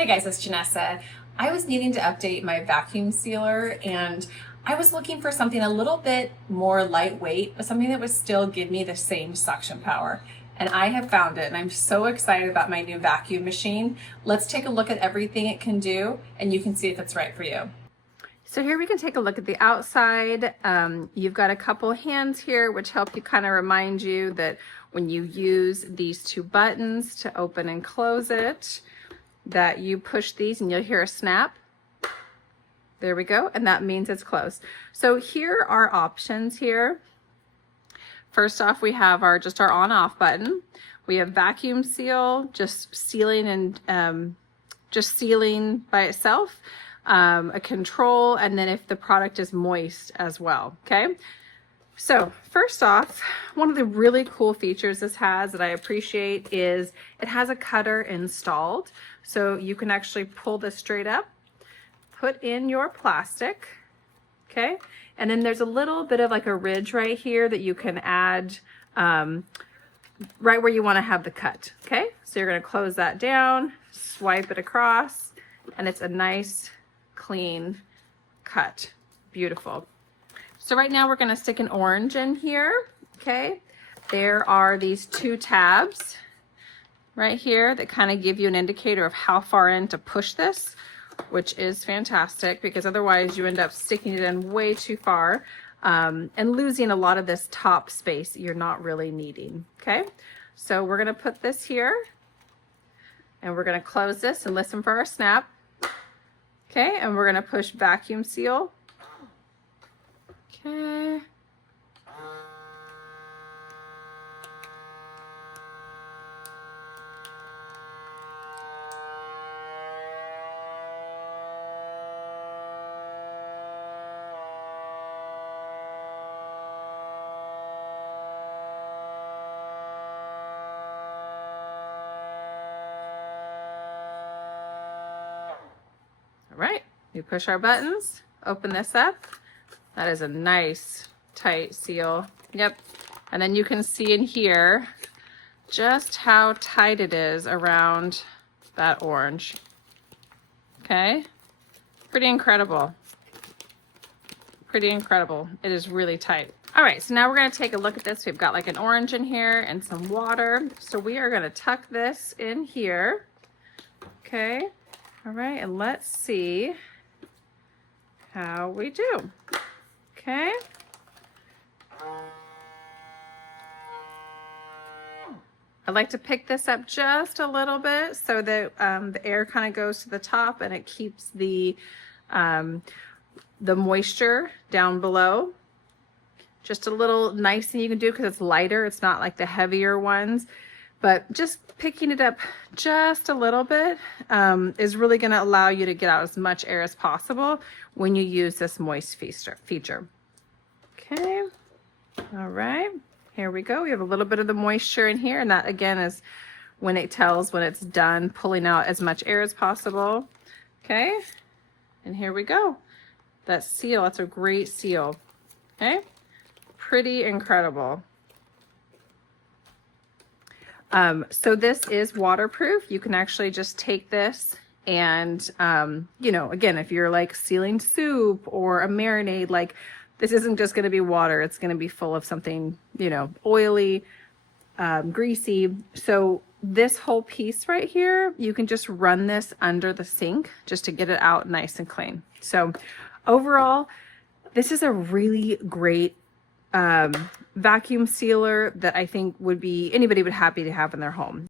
Hey guys, it's Janessa. I was needing to update my vacuum sealer and I was looking for something a little bit more lightweight, but something that would still give me the same suction power. And I have found it and I'm so excited about my new vacuum machine. Let's take a look at everything it can do and you can see if it's right for you. So here we can take a look at the outside. You've got a couple hands here which help you kind of remind you that when you use these two buttons to open and close it, that you push these and you'll hear a snap. There we go, and that means it's closed. So here are options here. First off, we have our on-off button. We have vacuum seal, just sealing and just sealing by itself. A control, and then if the product is moist as well. Okay. So first off, one of the really cool features this has that I appreciate is it has a cutter installed. So you can actually pull this straight up, put in your plastic, okay? And then there's a little bit of like a ridge right here that you can add right where you want to have the cut, okay? So you're going to close that down, swipe it across, and it's a nice, clean cut. Beautiful. So right now we're going to stick an orange in here, okay? There are these two tabs right here that kind of give you an indicator of how far in to push this, which is fantastic because otherwise you end up sticking it in way too far and losing a lot of this top space that you're not really needing, okay? So we're going to put this here and we're going to close this and listen for our snap, okay? And we're going to push vacuum seal. Okay. All right, we push our buttons, open this up. That is a nice tight seal. Yep. And then you can see in here just how tight it is around that orange. Okay. Pretty incredible. Pretty incredible. It is really tight. All right. So now we're going to take a look at this. We've got like an orange in here and some water. So we are going to tuck this in here. Okay. All right. And let's see how we do. Okay. I like to pick this up just a little bit so that the air kind of goes to the top and it keeps the moisture down below. Just a little nice thing you can do because it's lighter. It's not like the heavier ones, but just picking it up just a little bit is really going to allow you to get out as much air as possible when you use this moist feature. Okay. All right. Here we go. We have a little bit of the moisture in here, and that again is when it tells when it's done pulling out as much air as possible. Okay. And here we go. That seal, that's a great seal. Okay. Pretty incredible. So this is waterproof. You can actually just take this and, you know, again, if you're like sealing soup or a marinade, like this isn't just going to be water. It's going to be full of something, you know, oily, greasy. So this whole piece right here, you can just run this under the sink just to get it out nice and clean. So overall, this is a really great vacuum sealer that I think anybody would be happy to have in their home.